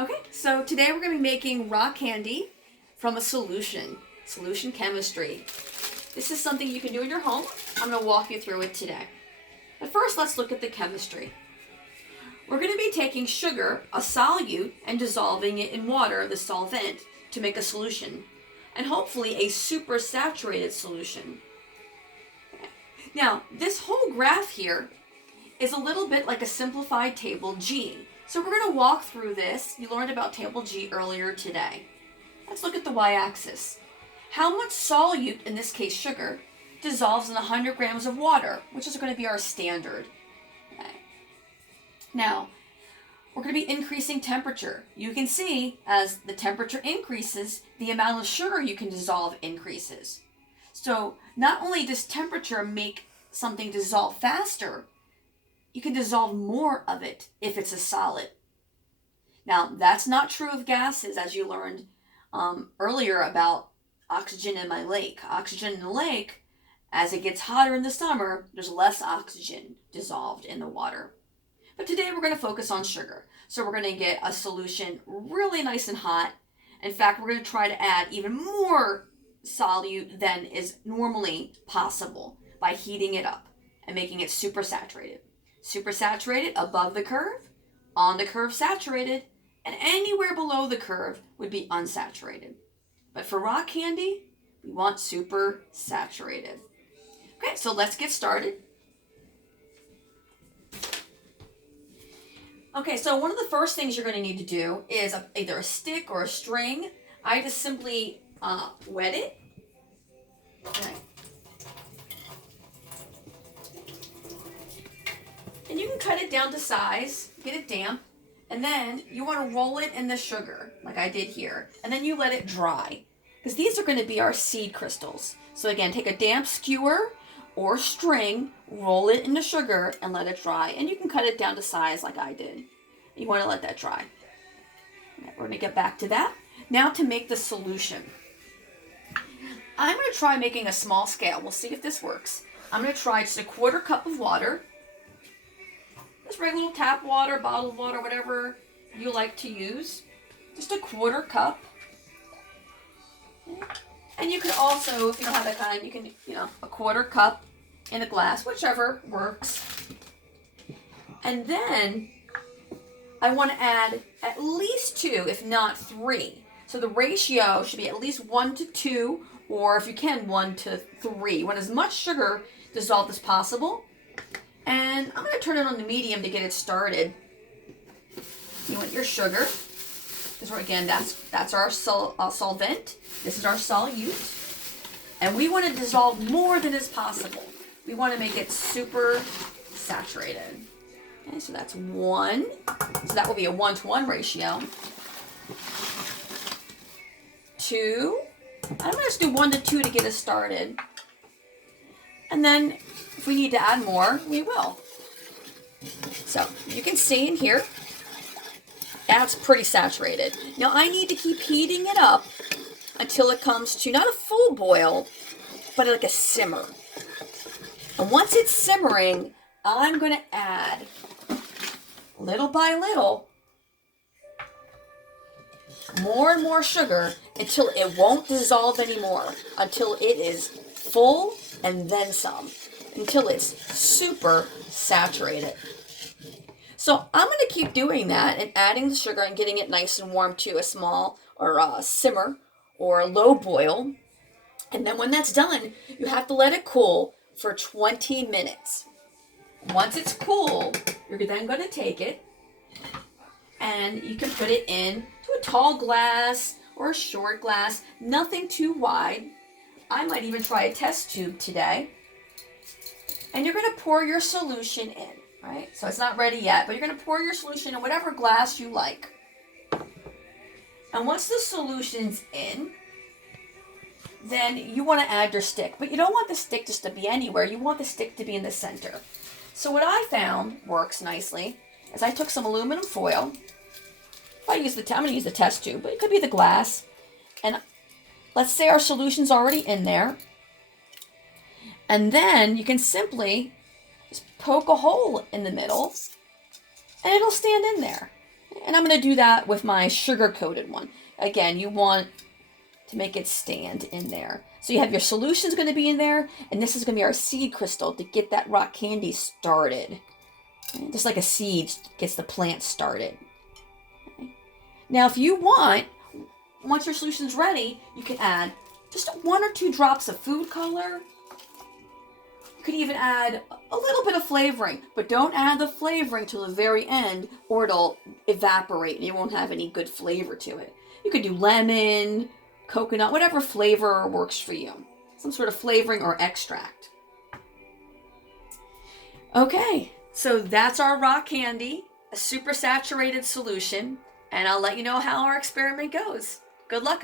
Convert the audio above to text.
Okay, so today we're going to be making rock candy from a solution chemistry. This is something you can do in your home. I'm going to walk you through it today. But first, let's look at the chemistry. We're going to be taking sugar, a solute, and dissolving it in water, the solvent, to make a solution. And hopefully a supersaturated solution. Now, this whole graph here is a little bit like a simplified table G. So we're going to walk through this. You learned about table G earlier today. Let's look at the y-axis. How much solute, in this case sugar, dissolves in 100 grams of water, which is going to be our standard. Okay. Now, we're going to be increasing temperature. You can see as the temperature increases, the amount of sugar you can dissolve increases. So not only does temperature make something dissolve faster, you can dissolve more of it if it's a solid. Now, that's not true of gases, as you learned earlier about oxygen in my lake. Oxygen in the lake, as it gets hotter in the summer, there's less oxygen dissolved in the water. But today we're going to focus on sugar. So we're going to get a solution really nice and hot. In fact, we're going to try to add even more solute than is normally possible by heating it up and making it supersaturated. Supersaturated above the curve, on the curve saturated, and anywhere below the curve would be unsaturated. But for rock candy, we want supersaturated. Okay, so let's get started. Okay, so one of the first things you're going to need to do is either a stick or a string. I just simply wet it. Okay. And you can cut it down to size, get it damp, and then you want to roll it in the sugar, like I did here. And then you let it dry, because these are going to be our seed crystals. So again, take a damp skewer or string, roll it in the sugar, and let it dry. And you can cut it down to size like I did. You want to let that dry. Okay, we're going to get back to that. Now to make the solution. I'm going to try making a small scale. We'll see if this works. I'm going to try just a 1/4 cup of water. Just regular tap water, bottled water, whatever you like to use. Just a 1/4 cup. And you can also, if you don't have that kind, you can, a 1/4 cup in a glass, whichever works. And then I want to add at least 2, if not 3. So the ratio should be at least 1 to 2, or if you can, 1 to 3. You want as much sugar dissolved as possible. And I'm going to turn it on the medium to get it started. You want your sugar. This, again, that's our solvent. This is our solute. And we want to dissolve more than is possible. We want to make it super saturated. Okay, so that's 1. So that will be a 1-to-1 ratio. 2. I'm going to just do 1 to 2 to get us started. And then if we need to add more, we will. So you can see in here, that's pretty saturated. Now I need to keep heating it up until it comes to not a full boil, but like a simmer. And once it's simmering, I'm going to add little by little more and more sugar until it won't dissolve anymore, until it is full and then some, until it's super saturated. So I'm going to keep doing that and adding the sugar and getting it nice and warm to a small or a simmer or a low boil. And then when that's done, you have to let it cool for 20 minutes. Once it's cool, you're then going to take it and you can put it in to a tall glass or a short glass, nothing too wide. I might even try a test tube today. And you're going to pour your solution in, right? So it's not ready yet, but you're going to pour your solution in whatever glass you like. And once the solution's in, then you want to add your stick. But you don't want the stick just to be anywhere. You want the stick to be in the center. So what I found works nicely is I took some aluminum foil. I'm going to use the test tube, but it could be the glass. And let's say our solution's already in there. And then you can simply just poke a hole in the middle and it'll stand in there. And I'm going to do that with my sugar-coated one. Again, you want to make it stand in there. So you have your solution's going to be in there, and this is going to be our seed crystal to get that rock candy started. Okay? Just like a seed gets the plant started. Okay? Now, if you want, once your solution's ready, you can add just 1 or 2 drops of food color. You could even add a little bit of flavoring, but don't add the flavoring till the very end or it'll evaporate and you won't have any good flavor to it. You could do lemon, coconut, whatever flavor works for you. Some sort of flavoring or extract. Okay, so that's our rock candy, a super saturated solution, and I'll let you know how our experiment goes. Good luck.